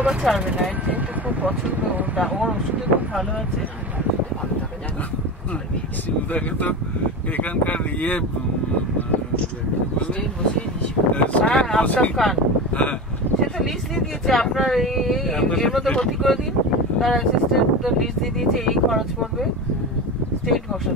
আবার ছাড়বে না, এটা খুব পছন্দ, ওর ওষুধে খুব ভালো আছে। শিবদাকে তো এখানকার ইয়ে আফতাব খান সে তো লিস্ট দিয়ে দিয়েছে, আপনার এর মধ্যে ভর্তি করে দিন, তার অ্যাসিস্ট্যান্ট তো লিস্ট দিয়ে দিয়েছে, এই খরচ পড়বে স্টেট বসে।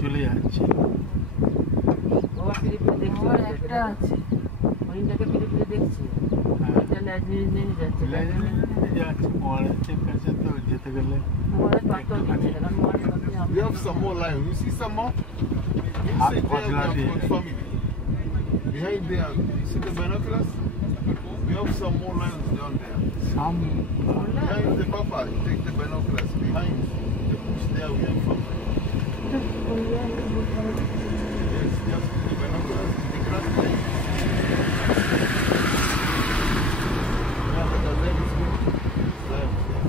চলে যাচ্ছে একটা আছে ওইটাকে ফিরে ফিরে দেখছি, এটা ল্যাজের নিয়ে যাচ্ছে মহারাজের কাছে তো যেতে গেলে we have some more lion. You see some more? Inside there we have got family. Behind there, you see the binoculars? We have some more lions down there. Some behind the papa, you take the binoculars. Behind the bush there we have family. Yes, just the binoculars, the grass there. Yeah, but the leg is good. Lions there.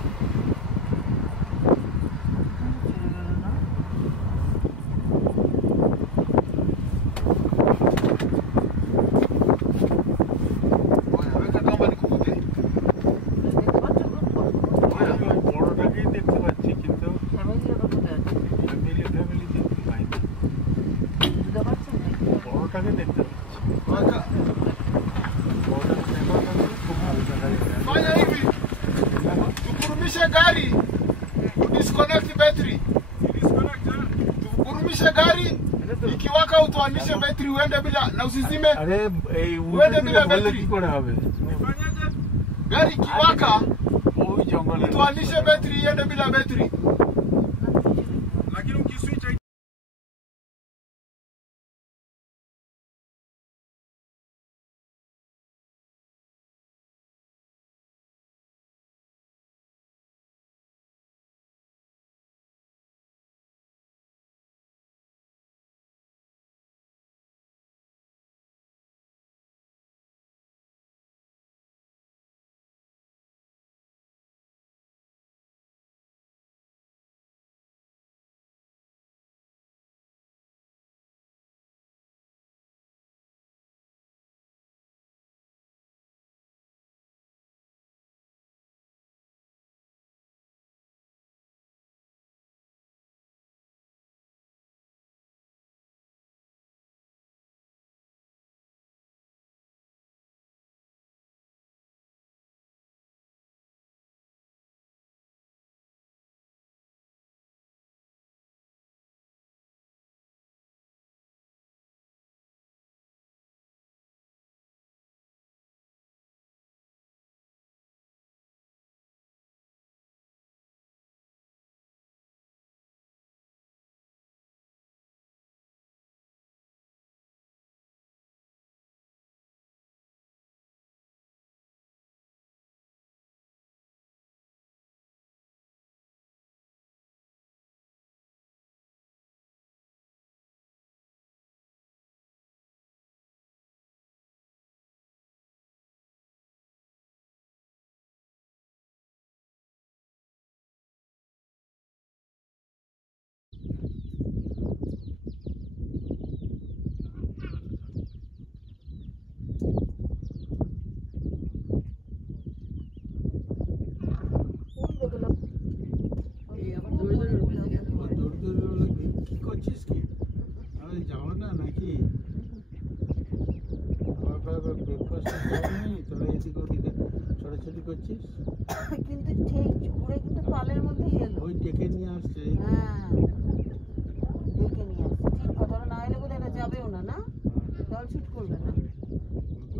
Ikiwaka utoanishe betri uende bila na usizime. Uende bila betri. Gari ikiwaka utoanishe betri uende bila betri. Lakini ukiswitch কিন্তু ঠিক ঘুরে কিন্তু পালের মধ্যেই এলো, ওই ডেকে নিয়ে আসছে। হ্যাঁ ডেকে নিয়ে আসছে, ঠিক কথাটা না এলে বোধহয় এটা যাবেও না, না দল ছুট করবে না,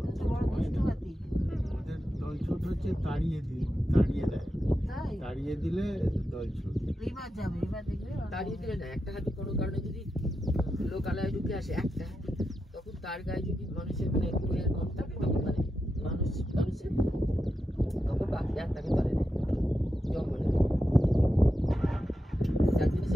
কিন্তু বড় দুষ্টুবাতি। ওদের দল ছুট হচ্ছে তাড়িয়ে দেয়, তাড়িয়ে দিলে দল ছুট। এবার যাবে, এবার দেখবে তাড়িয়ে দিলে না, একটা হাতি কোনো কারণে যদি লোকালয়ে ঢুকে আসে একটা হাতি, তখন তার গায়ে যদি মানুষের মানে একটু এর কম থাকে, তখন মানে মানুষের তখন বাকি আর তাকে ধরে নেয় জঙ্গলে, যার জিনিস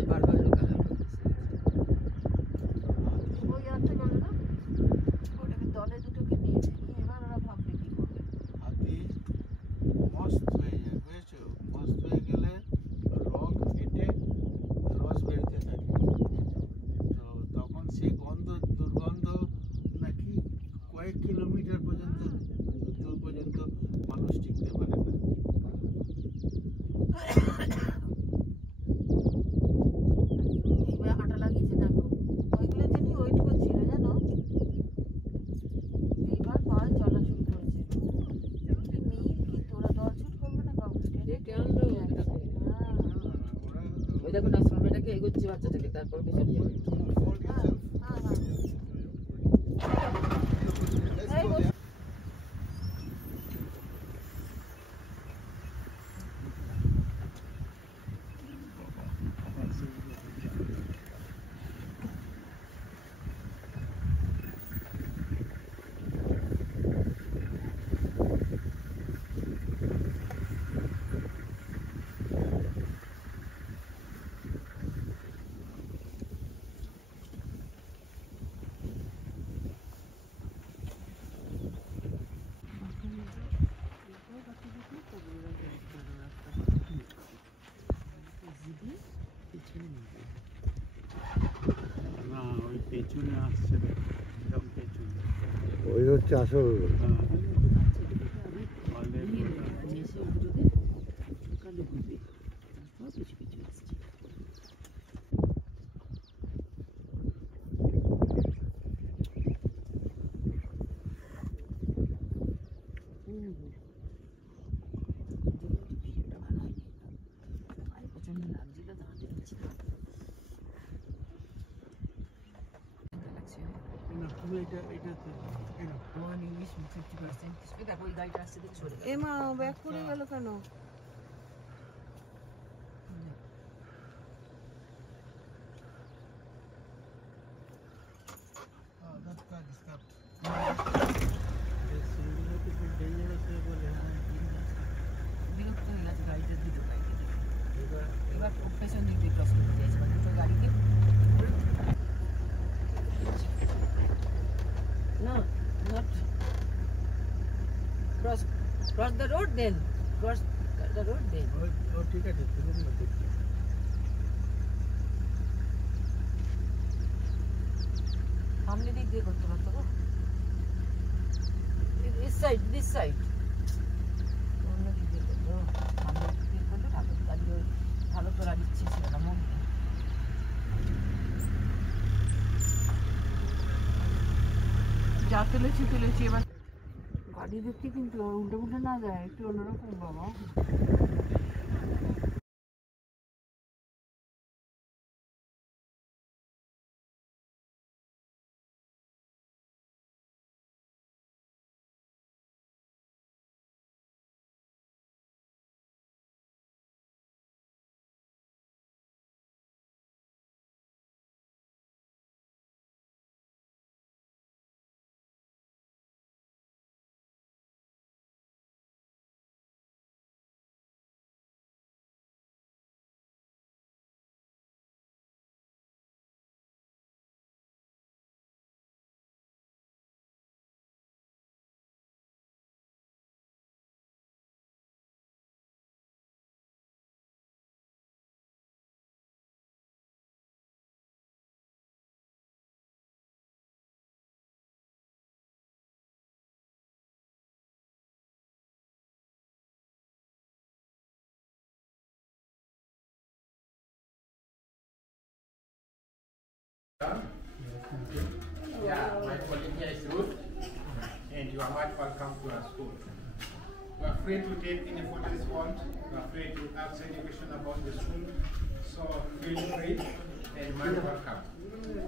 দেখো না সময়টাকে এগোচ্ছে বাচ্চাটাকে তারপর পেছনে যাবে ওই হচ্ছে আসল এমা ব্যাক করে গেল কেন বিরক্ত হয়ে গেছে গাড়িটার দিকে এবার পেছন দিক দিয়ে ক্রস করতে চাইছে মানে দুটো গাড়িকে No, not cross the road then. Cross the road then. ও ঠিক আছে তুমি না দেখছি সামনে দিক দিয়ে করতে পারতো গো this side অন্য দিক দিয়ে করতো সামনে দিক দিয়ে করলে ভালো তোলা দিচ্ছে সেটা মন যা তুলেছি এবার গাড়ি দেখতে কিন্তু উল্টো না যায় একটু অন্যরকম বাবা Yeah, my colleague here is Ruth, and you are much welcome to our school. We are free to take any photos you want. We are free to ask any question about the school. So feel free and much welcome.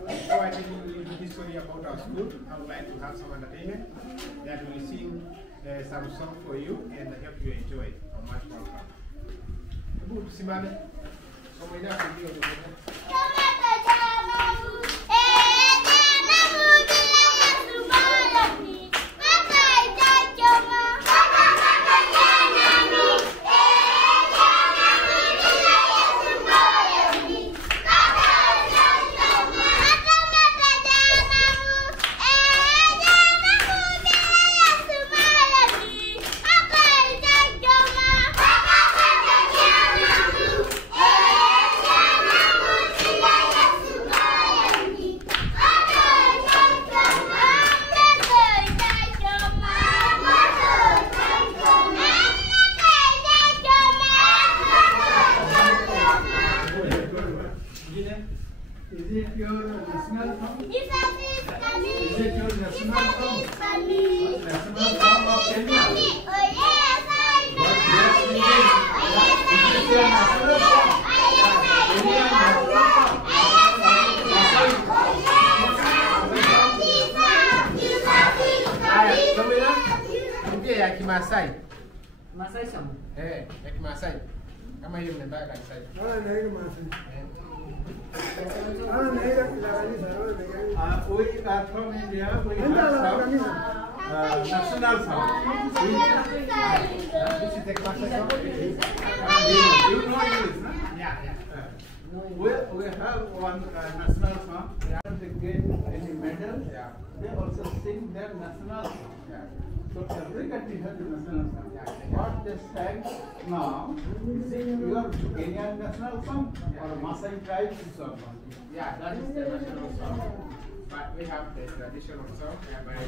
Before I tell you the history about our school, I would like to have some entertainment that will sing some song for you, and I hope you enjoy it. Much welcome. Good, Simone. So we now video the Hey! Masai. Masai sama. Like Masai. Kama hiyo mnataka kanisa. We are from India. We have national song. This is the Masai song. You know English, no? Yeah. We have one national song. They get any medal. Yeah. They also sing their national song. Yeah. So every country has a national song. What they sang now is your Kenyan national song or Maasai tribe's song? Yeah, that is the national song. But we have the traditional song whereby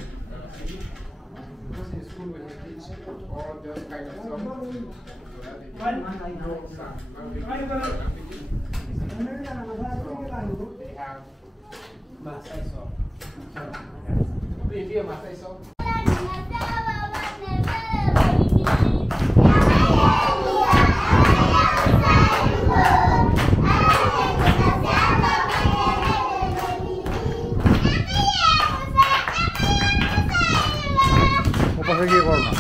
because in school when we teach all those kind of songs, so that they can know some language. So they have Maasai song. Do you hear Maasai song? ওপাশে গিয়ে করো না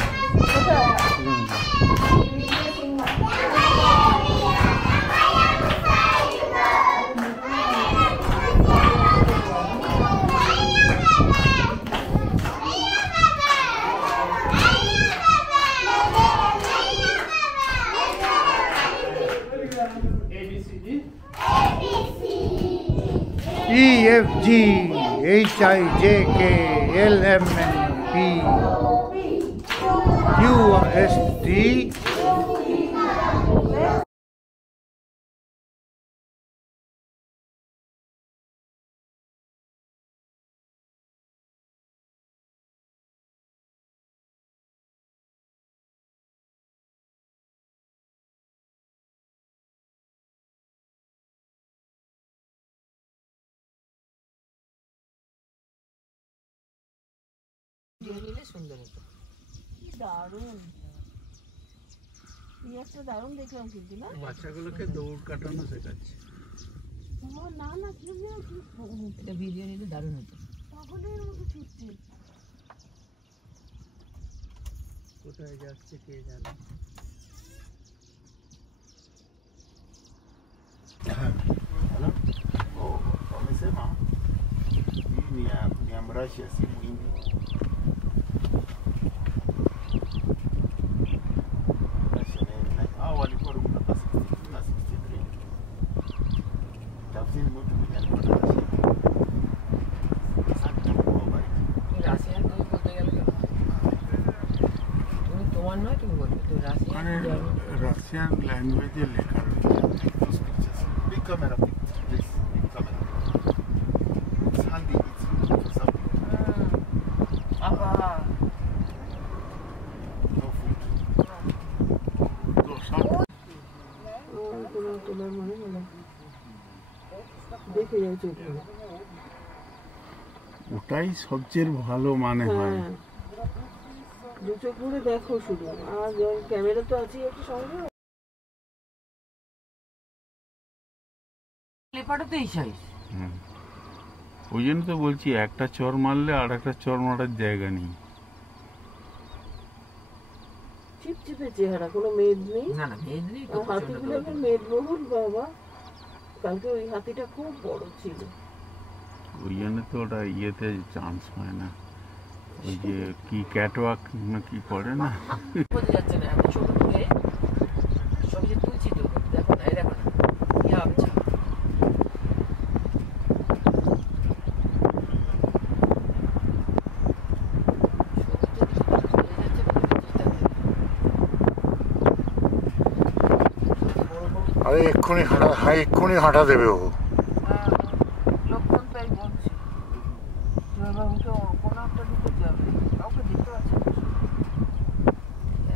E F G H I J K L M N P Q S T সুন্দর হতো দারুণ একটা দারুণ দেখলাম কিন্তু না বাচ্চাগুলোকে দৌড় কাটানো শেখাচ্ছে না না কি এটা ভিডিও নিলে দারুণ হতো পাগলের মতো ছুটছে কোথায় যাচ্ছে কে জানে Wamesema hii ni ya mrashi ya simu hindi. Hao walikuwa rumba 62 na 63. Tafsiri mtu mwenye alikuwa na shida. Asante kwa habari. Russian তুই বলতে গেলে তুমি তোমার নয় তুমি বলবে তো রাশিয়ান রাশিয়ান ল্যাঙ্গুয়েজে লেখা রয়েছে big camera picture this big camera it's handy it's good for something no food so তোমার মনে হলো দেখে যাও চোখ ওটাই সবচেয়ে ভালো মানে হয় দু চোখ করে দেখো শুধু আর ক্যামেরা তো আছে একটু সঙ্গে লেপাটা তো এই সাইজ ওই জন্য তো বলছি একটা চর মারলে আর একটা চর মারার জায়গা নেই চিপচিপে চেহারা কোনো মেদ নেই না না মেদ নেই হাতিগুলো মেদ বহুল বাবা কালকে ওই হাতিটা খুব বড় ছিল ওই জন্য তো ওটা ইয়েতে চান্স পায় না ওই যে কি ক্যাটওয়াক না কি করে না বোঝা যাচ্ছে না এত ছোট করে সব যে তুলছি তো দেখো না এই দেখো না কি ভাবছে আরে এক্ষুনি হাঁটা দেবে ও লক্ষণ তাই বলছে জয়বাবুকে কোনো একটা দিতে যাবে কাউকে দিতে আছে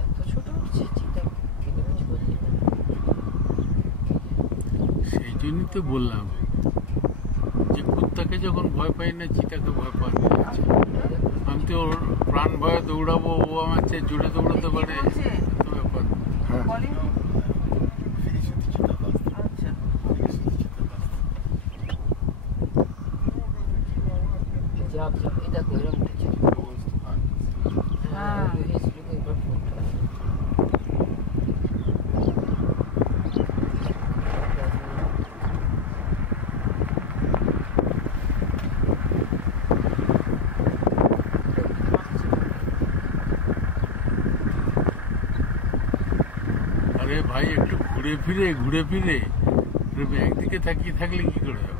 এত ছোট হচ্ছে চিন্তা কিনে কিছু করতে সেই জন্যই তো বললাম যে কুত্তাকে যখন ভয় পাই না চিতাকে ভয় পাওয়া যাচ্ছে আমি তো ওর প্রাণ ভয়ে দৌড়াবো ও আমার চেয়ে জুড়ে দৌড়াতে পারে তো ব্যাপার Job, it does go to আরে ভাই একটু ঘুরে ফিরে একদিকে তাকিয়ে থাকলে কি করে হবে?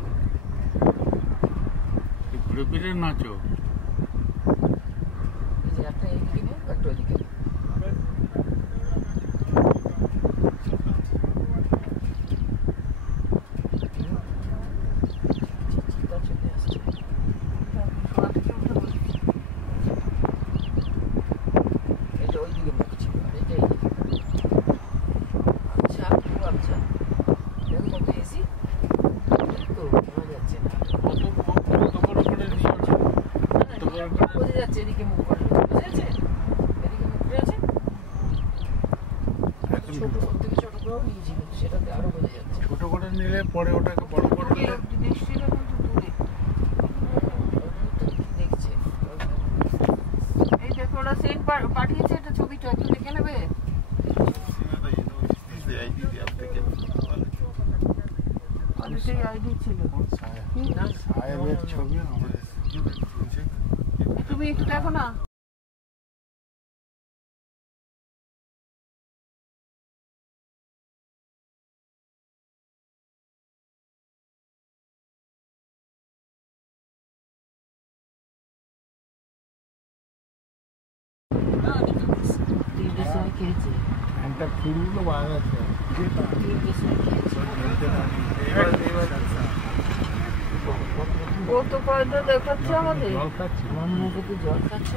ঘুরে ফিরে নাচো। একটা এইদিকে নিয়ে একটা ওইদিকে। ছোট করে নিলে পরে ওটাকে বড় করে পাঠিয়েছে একটা ছবিটা একটু দেখে নেবে। তুমি একটু দেখো না। ও তো কয়টা দেখাচ্ছে আমাদের জল খাচ্ছে, জল খাচ্ছে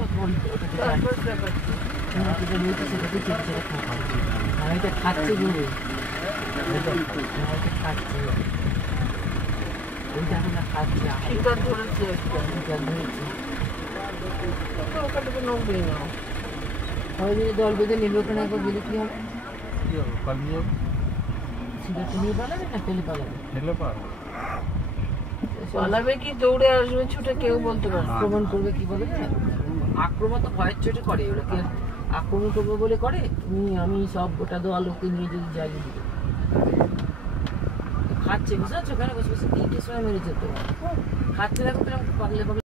খাচ্ছে জোরে খাচ্ছে শিকার ধরেছে ওখানে নড়বেই না। যদি দল বেঁধে নেবে ওখানে একবার গেলে কি হবে? নিয়ে পালাবে না ফেলে পালাবে? পালাবে কি দৌড়ে আসবে ছুটে কেউ বলতে পারে। আক্রমণ করবে কি বলে? আক্রমণ তো ভয়ের চোটে করে, ওরা কি আক্রমণ করবে বলে করে? আমি সব গোটা দোয়া লোককে নিয়ে যদি যাই দিবে খাচ্ছে, বুঝতে পারছো? ওখানে বসে বসে 3টের সময় মেরে যেত খাচ্ছে। দেখো তো পাগলে পাগলে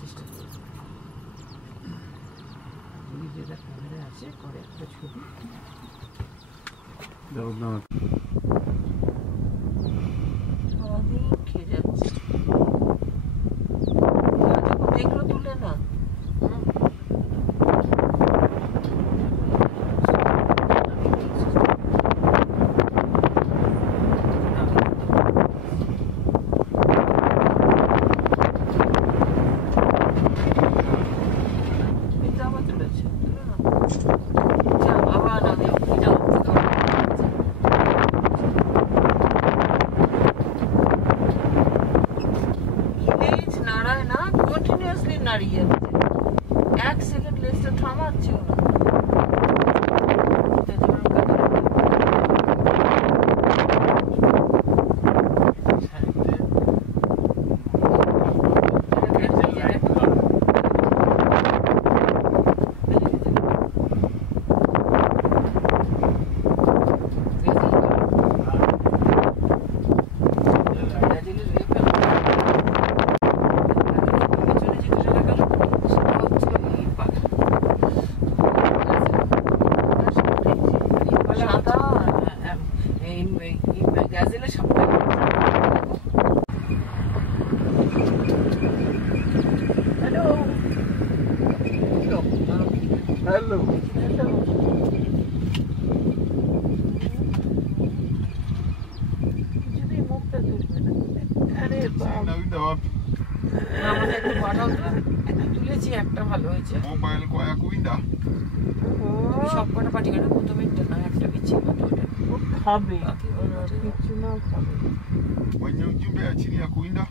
চেষ্টা করবো। যেটা ক্যামেরায় আছে করে একটা ছবি খেয়ে যাচ্ছে। দেখলো তুলে না দাঁড়িয়ে এক সেকেন্ড লেজটা থামাচ্ছে না। আরে আমাকে একটু পাঠাও তো, একটা তুলেছি, একটা ভালো হয়েছে। মোবাইল কয়া কুইন্ডা সব কটা পাঠিয়ে গেল, প্রথমে না একটা বিচ্ছিন্ন খাবে, কিছু না খাবে। Wanyan jumbe a chini ya kuinda.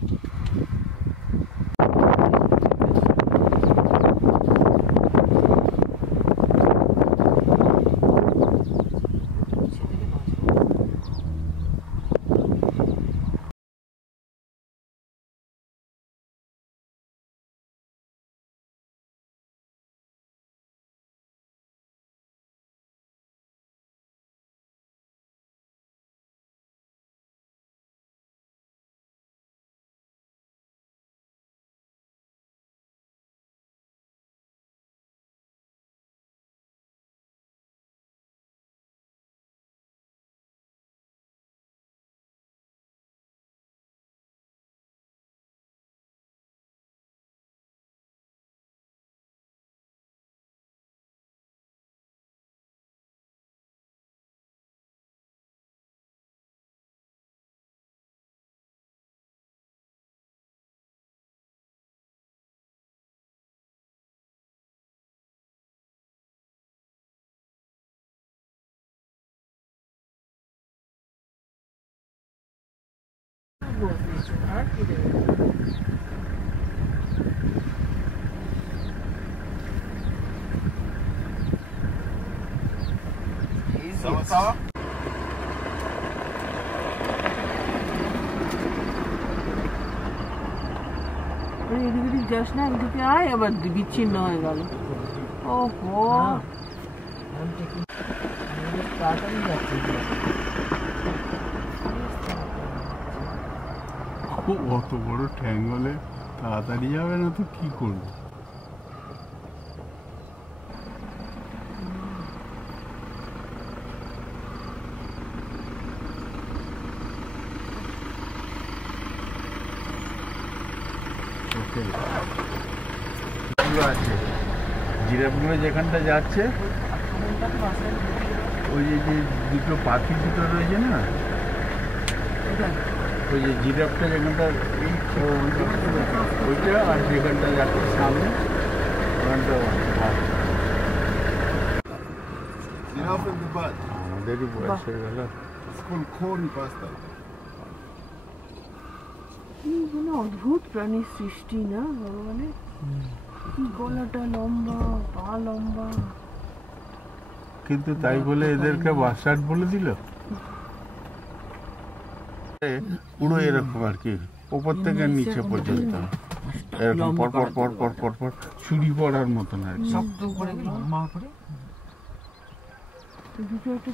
Sawa. এদিকে যাস না, এদিকে আয়, আবার বিচ্ছিন্ন হয়ে গেল। ওহো অত বড় ঠ্যাং হলে তাড়াতাড়ি যাবে না তো কি করবো? আছে জিরাফগুলো যেখানটা যাচ্ছে, ওই যে দুটো পাখি দুটো রয়েছে না, ওই যে জিরাফটা যেখানটা ওইটা, আর যেখানটা যাচ্ছে সামনে ওখানটা আমাদেরই বয়স হয়ে গেল। অদ্ভুত প্রাণীর সৃষ্টি না ভগবানের, গলাটা লম্বা, পা লম্বা, কিন্তু তাই বলে এদেরকে বাস্টার্ড বলে দিল। পুরো এরকম আর কি, ওপর থেকে নিচে পর্যন্ত এরকম পরপর পরপর পরপর ছুরি পড়ার মতন আর কি।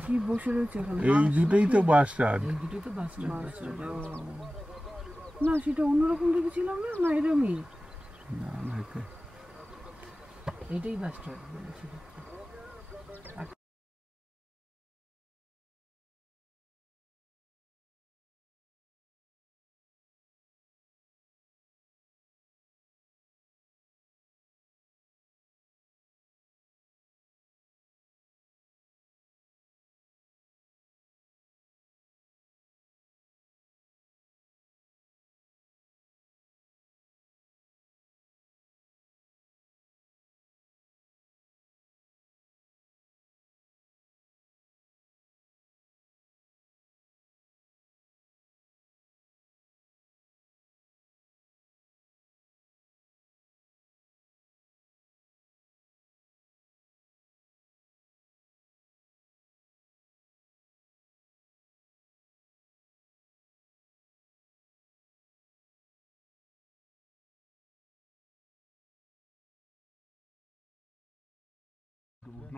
কি বসে রয়েছে এই দুটোই তো বাস্টার্ড। না সেটা অন্যরকম দেখেছিলাম না, না এরকমই, এটাই বাস্টার্ড বলেছিল।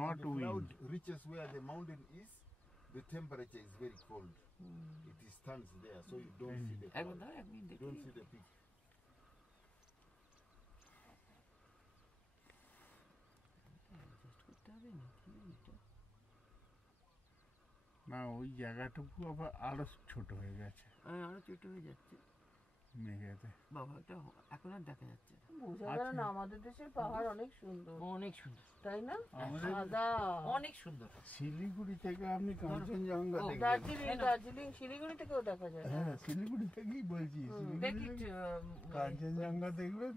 Not wind. Reaches where the mountain is, the temperature is very cold. It stands there, so you don't see the cloud. You don't see the peak. না ওই জায়গাটুকু আবার আরো ছোট হয়ে গেছে, আরো ছোট হয়ে যাচ্ছে মেঘেতে। বাবা এটা এখন আর দেখা যাচ্ছে না, বোঝা গেল না। আমাদের দেশের পাহাড় অনেক সুন্দর, অনেক সুন্দর, তাই না? সাদা অনেক সুন্দর। শিলিগুড়ি থেকে আপনি কাঞ্চনজঙ্ঘা দার্জিলিং, দার্জিলিং শিলিগুড়ি থেকেও দেখা যায়। হ্যাঁ শিলিগুড়ি থেকেই বলছি, শিলিগুড়ি কাঞ্চনজঙ্ঘা দেখবেন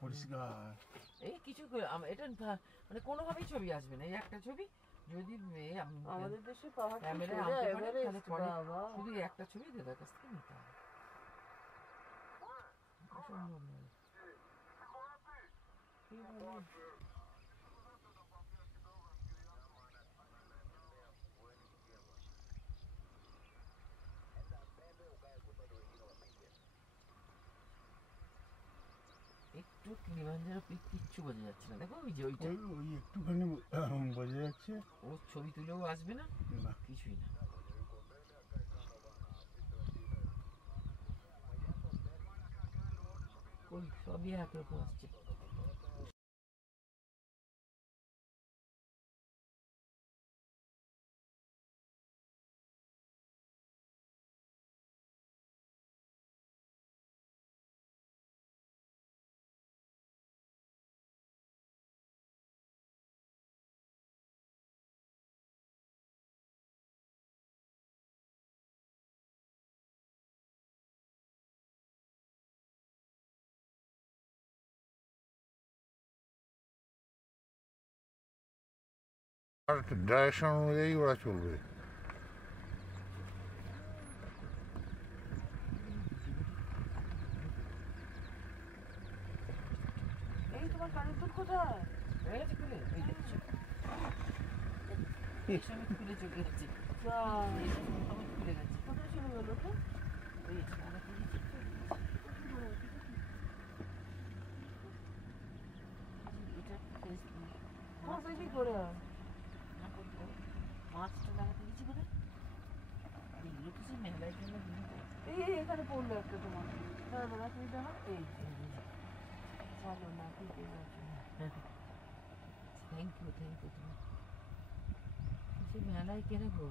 পরিষ্কার। এই কিছু এটা মানে কোনোভাবেই ছবি আসবে না, এই একটা ছবি যদি আমাদের দেশে শুধু একটা ছবি দাদার কাছ থেকে নিতে হবে, অসম্ভব নয়। একটু কিলিমাঞ্জারো পিক কিচ্ছু বোঝা যাচ্ছে না, দেখো ওই যে ওইটা ওই একটুখানি বোঝা যাচ্ছে, ও ছবি তুলেও আসবে না, কিছুই না। সবই একরকম আসছে। আর ডাইরেকশন অনুযায়ী ওরা চলবে। এই তোমার কানের দুল কোথায়? খুলে চলে গেছে, কোথায় চলে গেল তো? কি করে মাছটা লাগাতে গেছি কোথায়? মেলায় জন্য এই এখানে পড়লো একটা তোমার, দাদা তুমি জানো এই ভালো না, ঠিক আছে, থ্যাংক ইউ তুমি সে মেলায় কেনে গো।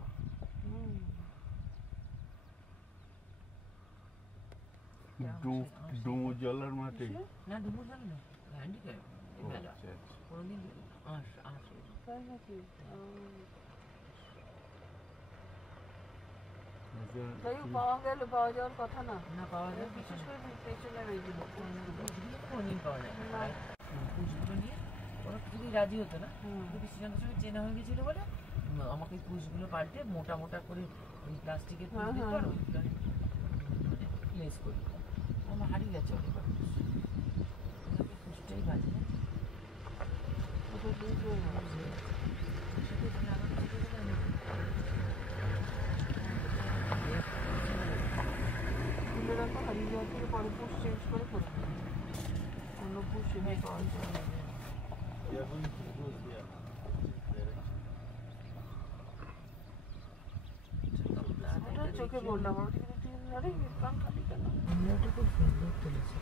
ডুমুর জলের মাঠে না, ডুমুর জল না, হ্যান্ডিক্যাপ মেলা কোনোদিন আসে তাই নাকি? পাওয়া গেল, পাওয়া যাওয়ার কথা না, না পাওয়া যায়, বিশেষ করে পেছনের এইগুলো কোনদিন পাওয়া যায় না। কুচগুলো নিয়ে ওরা খুবই রাজি হতো না, কিন্তু সৃজনদের সঙ্গে চেনা হয়ে গেছিল বলে আমাকে কুচগুলো পাল্টে মোটা মোটা করে ওই প্লাস্টিকের কুচ দিত আর ওইগুলো মানে প্লেস করি। আমার হারিয়ে গেছে অনেকবার কুচটাই বাজে না, হারিয়ে যাওয়ার থেকে পরে পুষ চেঞ্জ করে করে অন্য পুষ এনে পাওয়া যায়। চোখে বললাম কান খালি কেন? খুব সুন্দর তুলেছে।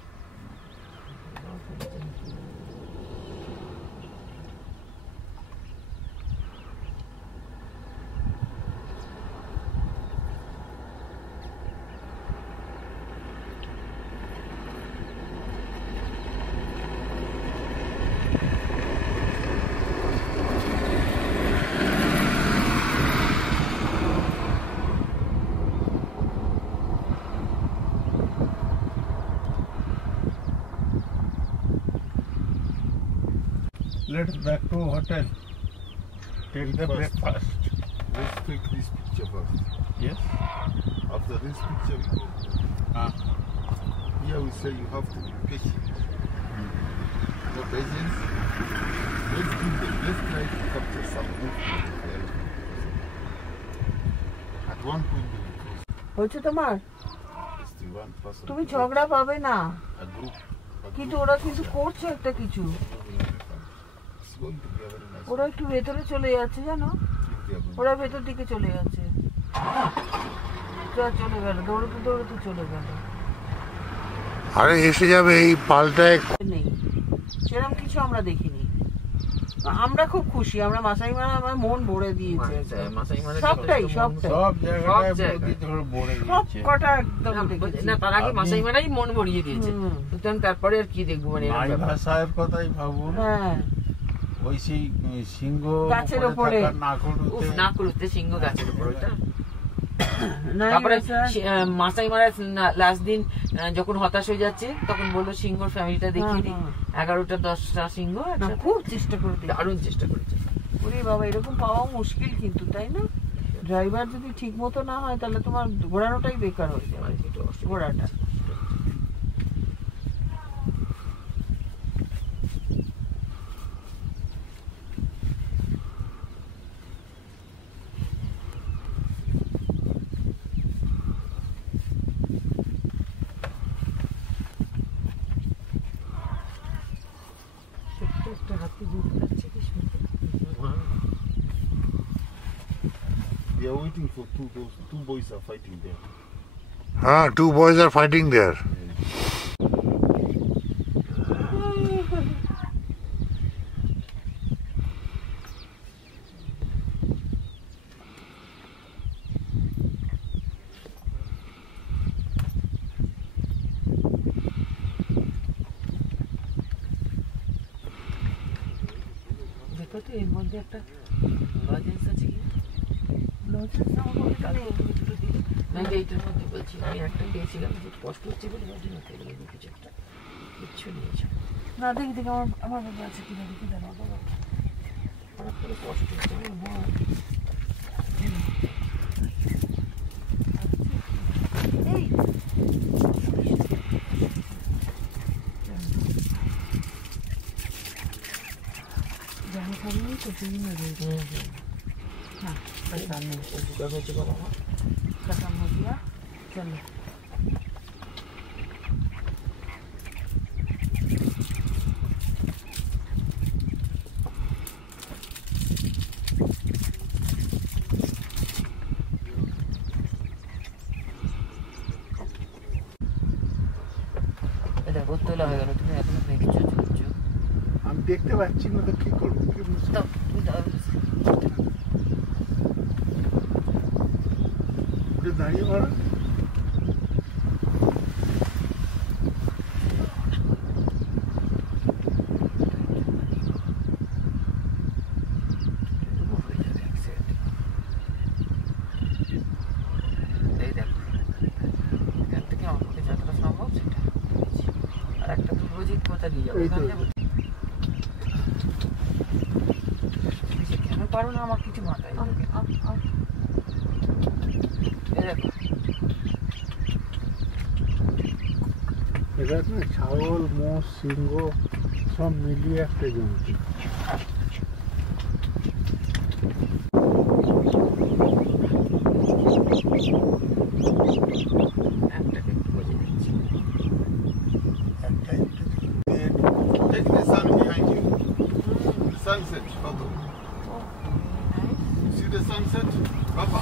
Let's back to hotel. Take the breakfast. Let's take this picture first. Yes. After this picture, we go. Here we say you have to be patient. No patience. Let's try to capture some movement. At one point, we will close. হচ্ছে তোমার, Still one person. তুমি ঝগড়া পাবে না, A group. কিন্তু ওরা কিন্তু করছে একটা কিছু, It's going to be a very nice. ওরা একটু ভেতরে চলে যাচ্ছে জানো, ওরা ভেতর দিকে চলে যাচ্ছে, চলে গেল, দৌড়তে দৌড়তে চলে গেল। আরে এসে যাবে এই পাল্টায়, নেই সেরকম কিছু আমরা দেখিনি, আমরা খুব খুশি, আমরা মাসাই মারা আমার মন ভরে দিয়েছে, সবটাই সবটাই সব জায়গায় ভরে সব দিয়েছে। কটা একদম দেখেছি। না তার আগে মাসাই মারাই মন ভরিয়ে দিয়েছে, সুতরাং তারপরে আর কি দেখবো মানে এরকম মাই ব্যাপার। ভাষার কথাই ভাবুন, হ্যাঁ ওই সেই সিংহ গাছের ওপরে। নাকুড় উফ, না করতে সিংহ গাছের উপর ওটা তারপরে মাসাই মারা লাস্ট দিন যখন হতাশ হয়ে যাচ্ছে তখন বললো সিংহর ফ্যামিলিটা দেখিয়ে দিই, 11টা 10টা সিংহ খুব চেষ্টা করে দারুণ চেষ্টা করেছে। ওরে বাবা, এরকম পাওয়া মুশকিল কিন্তু, তাই না? ড্রাইভার যদি ঠিক মতো না হয় তাহলে তোমার ঘোরানোটাই বেকার হয়ে যাবে, ঘোড়াটা। They are waiting for those two boys are fighting there. Two boys are fighting there. দেখো তো এর মধ্যে একটা লজেন্স আছে কি? এইটার মধ্যে বলছি আমি একটা পেয়েছিলাম, যে কষ্ট হচ্ছে বলে কিছু একটা কিচ্ছু নিয়েছো না, দেখি দেখি আমার বাবা আছে কিনা, দেখি দাঁড়া বাবা, হঠাৎ করে কষ্ট হচ্ছে এই জামা খাবি তো তুমি না রয়েছে। हाँ सामने कुकर हो चुका बाबा, खत्म हो गया। चलो দেখো তোলা হয়ে গেল, তুমি এখন দেখছো চলছো, আমি দেখতে পাচ্ছি না তো কি করবো, কি বুঝতে দাঁড়িয়ে পড়া। কেন পারো না আমার কিছু মাথায় এটা না ছাগল, মোষ, সিংহ সব মিলিয়ে একটা জন্তু। Take the sun behind you. Sunset, Papa. See the sunset, Papa?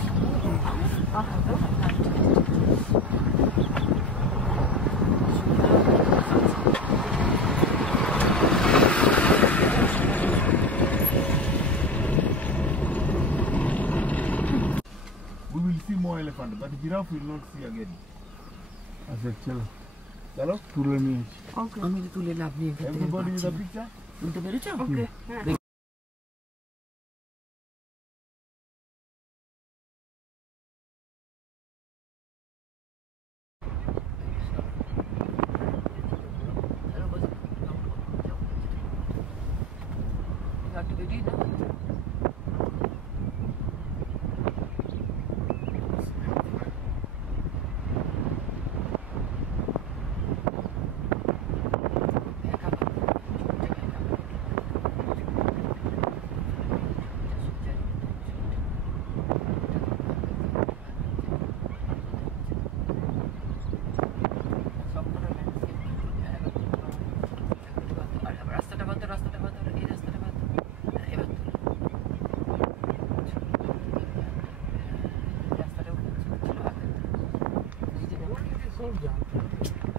We will see more elephant, but giraffe will not see again. আচ্ছা চলো চলো তুলে নিয়েছি। আমি তো তুলে লাভ নিয়ে Everybody with a picture? তুলতে পেরেছো? ओके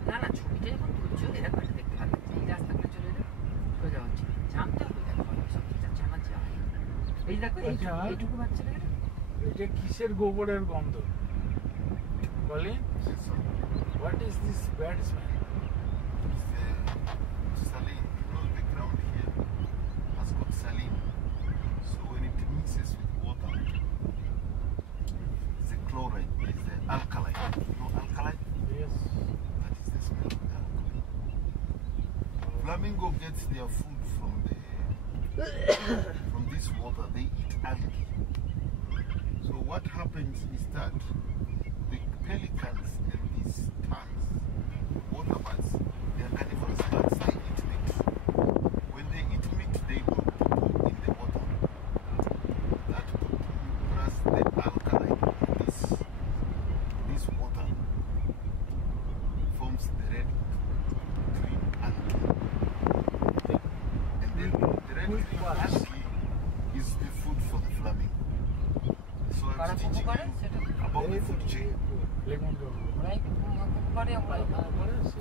না না ছবিটা যখন তুলছো এরকম একটা দেখতে ভালো লাগছে, এই রাস্তাটা চলে এলে সোজা হচ্ছে, জানতে হবে দেখো সব কিছু জানা যায়। এই দেখো এইটুকু বাচ্চা লাগে, এটা কিসের গোবরের গন্ধ বলি? What is this bad smell? Saline, you know, the ground here has got saline. So when it mixes with water, it's a chloride base. alkaline. You know alkaline? Yes. That is the smell of the alkaline. Flamingo gets their food from this water. They eat algae. So what happens is that the pelicans and these terns, water bats, they are carnivorous bats. They eat meat. When they eat meat, they put poo in the water. That poo plus the alkaline in this water forms the red green algae. And then the red green algae is the food for the flamingo. So I'm teaching you about the food chain.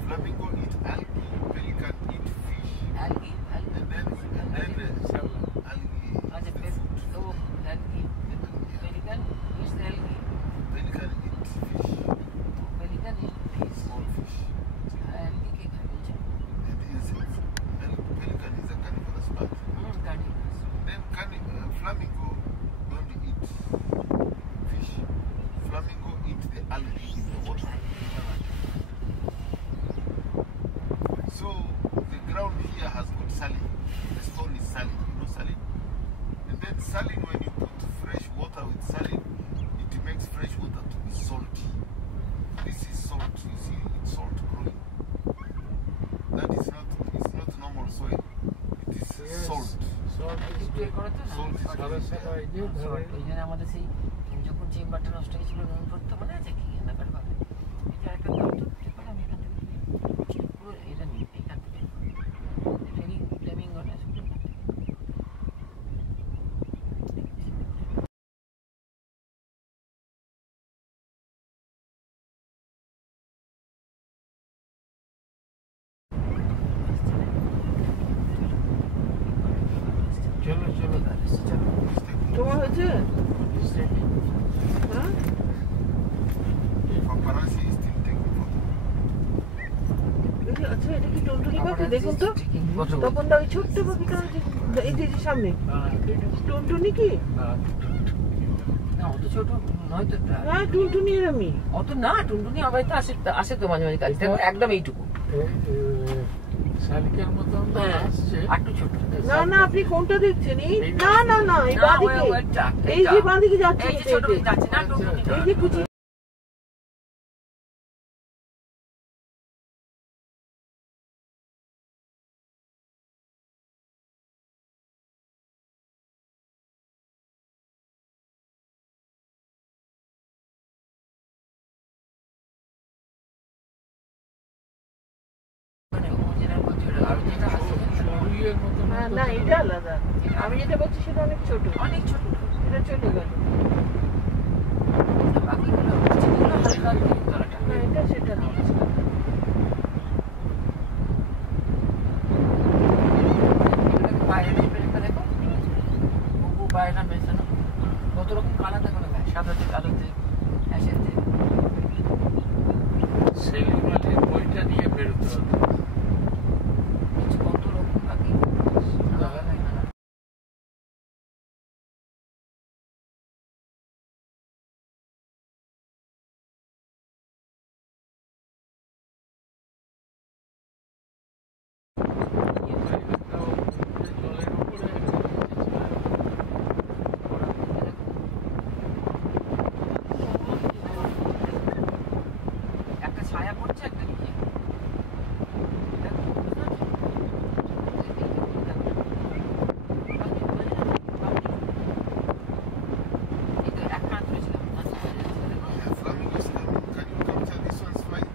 Flamingo eat algae, pelican eat fish, and then algae is the food. Pelican eat fish, small fish, and insects. Pelican is a carnivorous bat. Then flamingo don't eat fish. Flamingo eat the algae in the water. So the ground here has got saline. The stone is saline. You know saline? And then saline, when you put fresh water with saline, it makes fresh water to be salty. This is salt. You see, it's salt growing. That is not. It's not normal soil. It is salt. Salt is good. Salt is growing there. ওই জন্য আমাদের সেই যখন চেম্বারটা নষ্ট হয়েছিল নুন করতে মনে আছে কি এনাকার ভাবে এটা একটা দাম তো আমি এখান থেকে পুরো এটা নিই এখান থেকে ফ্লেমিঙ্গোটা চলো চলো তোমার হয়েছে? হ্যাঁ? Paparazzi is still taking photo. আচ্ছা, এটা কি টুনটুনি পাখি? দেখুন তো তখন ওই ছোট্ট পাখিটা এই যে সামনে টুনটুনি কি? না অত ছোট নয়তো হ্যাঁ টুনটুনি এরমই। অত না টুনটুনি আমার তো আসে তো মাঝে মাঝে কাজ একদম এইটুকু শালিকের মতো আসছে একটু ছোট না না আপনি কোনটা দেখছেন? এই না না না এই বাঁদিকে, এই যে বাঁদিকে যাচ্ছে, এই যে ছোট যাচ্ছে না টুনটুনি এই যে কুচি শরীরের মতো হ্যাঁ না এটা আলাদা, আমি যেটা বলছি সেটা অনেক ছোট, অনেক ছোট এটা চলে গেল। বাকিগুলো হালকা তলাটা না এটা সেটা না। বাইরে দেখো বুবু বাইরে মেশানো কত রকম কালার দেখো না সাদাতে কালোতে অ্যাশেতে সেলিমালের বইটা নিয়ে বেরোতে হবে কত রকম পাখি জলের উপরে একটা ছায়া পড়ছে একটা নিচে Yeah, flamingos coming. Can you capture this one's flying?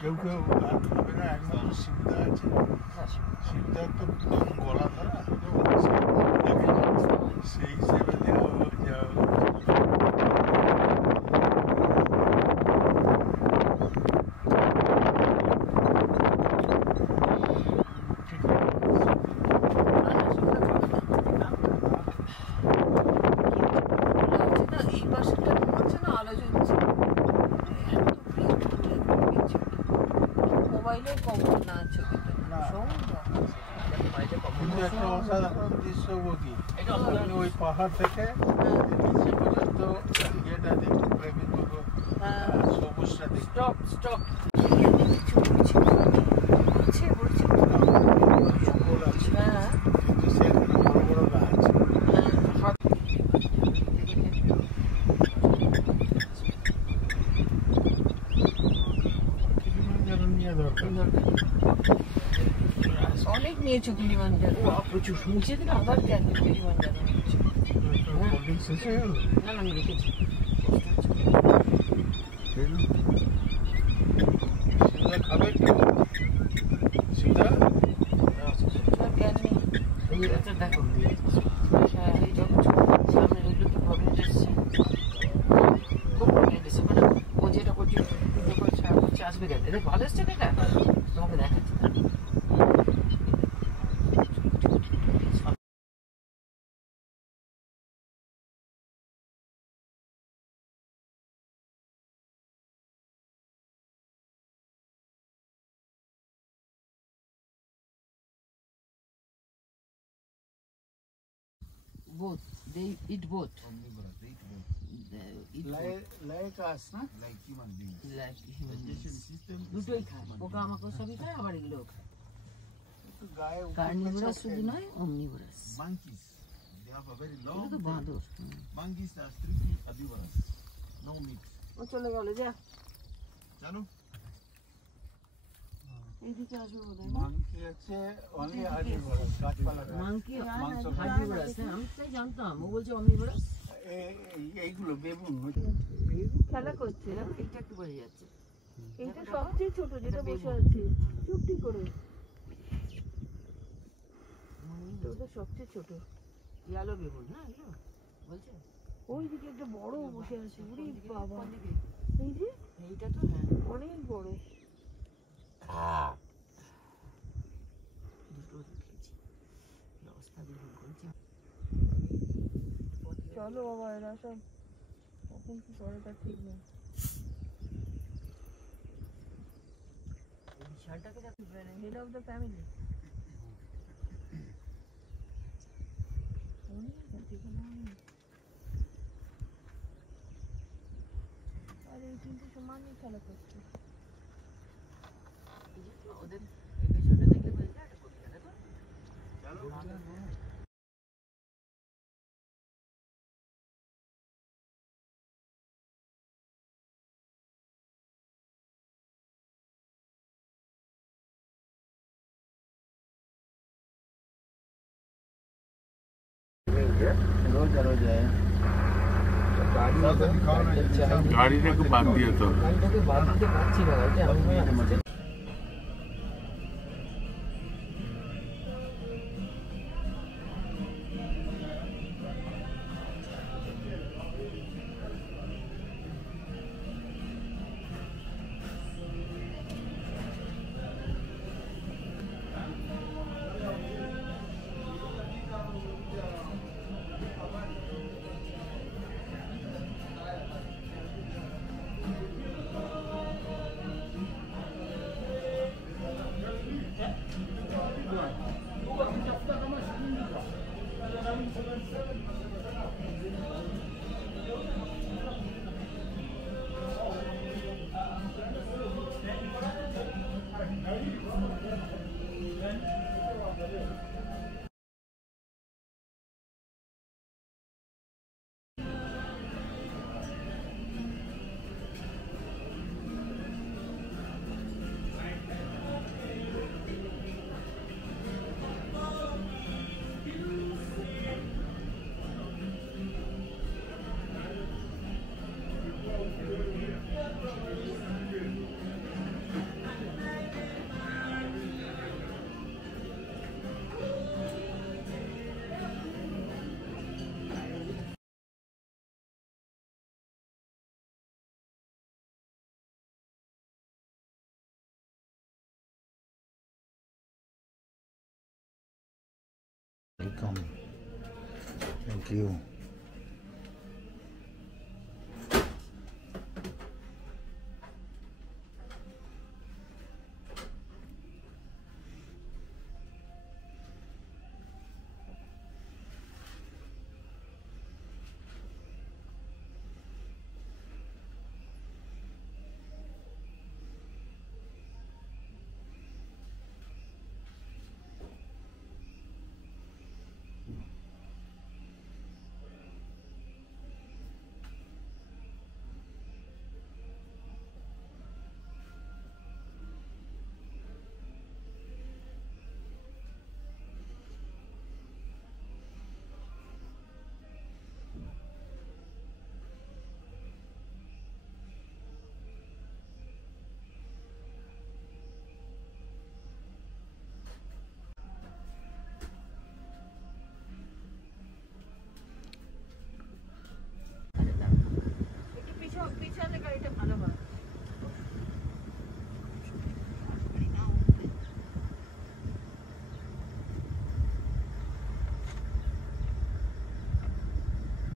কেউ কেউ আর খাবে না, একমাত্র শিবদা আছে। শিবদার তো একদম গলা ধরা, সেই হিসেবে দেওয়া এই পাশেটা ঘুমাচ্ছে না আলো জ্বলছে পাইলে কমল না ছবিতে না। সমুদ্র কিন্তু একটা অসাধারণ দৃশ্য কি আপনি ওই পাহাড় থেকে নিচে পর্যন্ত ইয়েটা দেখতে পাবেন পুরো সবুজটা দেখতে স্টপ স্টপ বলছে বলছে জঙ্গল আছে হ্যাঁ কিন্তু সেখানে বড় বড় গাছ কিলিমাঞ্জারো নিয়ে দরকার অনেক নিয়েছো কিলিমাঞ্জারো প্রচুর মুছে দিলে আবার কেন কিলিমাঞ্জারো নিচ্ছে কোল্ড ড্রিঙ্ক শেষ হয়ে গেল না না আমি রেখেছি সিধা খাবে কেউ সিধা জ্ঞান নেই এই এটা দেখো হ্যাঁ এই যখন সামনে এগুলো তো প্রবলেম এসছে খুব প্রবলেম এসছে মানে ও যেটা করছে করছে আসবে কেন এটা ভালো এসছে না তোমাকে দেখাচ্ছি both they eat both eat like us না like human দুটোই খায় পোকা আমাকে সবই খায় আবার এগুলোও খায় গায়ে কার্নিভোরাস শুধু নয় omnivorous monkeys they have a very এগুলো long তো বাঁদর monkeys are strictly herbivorous no meat ও চলে গেল যা জানো এইদিকে আসবে বোধহয় monkey আছে only herbivorous গাছপালা খায়। মাংকি মাংস হার্বিভোরাস আমি তাই জানতাম ও বলছে অমনিভোরাস এইগুলো বেগুন খেলা করছে এইটা একটু বোঝা যাচ্ছে এইটা সবচেয়ে ছোট যেটা বসে আছে চুপটি করে ওটা সবচেয়ে ছোট ইয়ালো বেগুন না এগুলো বলছে ওইদিকে একটা বড় বসে আছে ওরে বাবা এই যে এইটা তো হ্যাঁ অনেক বড় দুটো দেখেছি কি অবস্থা বেগুন করছে চলো বাবা এরা সব কখন কি করে তার ঠিক নেই বিশালটাকে হেড অফ দ্য ফ্যামিলি আর এই তিনটে সমানই খেলা করছে ওদের এই পেছনটা দেখলে বলছে একটা কবিতা দেখো रोज रोज है গাড়িটাকে বাদ দিয়ে তো গাড়িটাকে বাদ দিতে পারছি না গাড়িটা আমি Welcome. Thank you.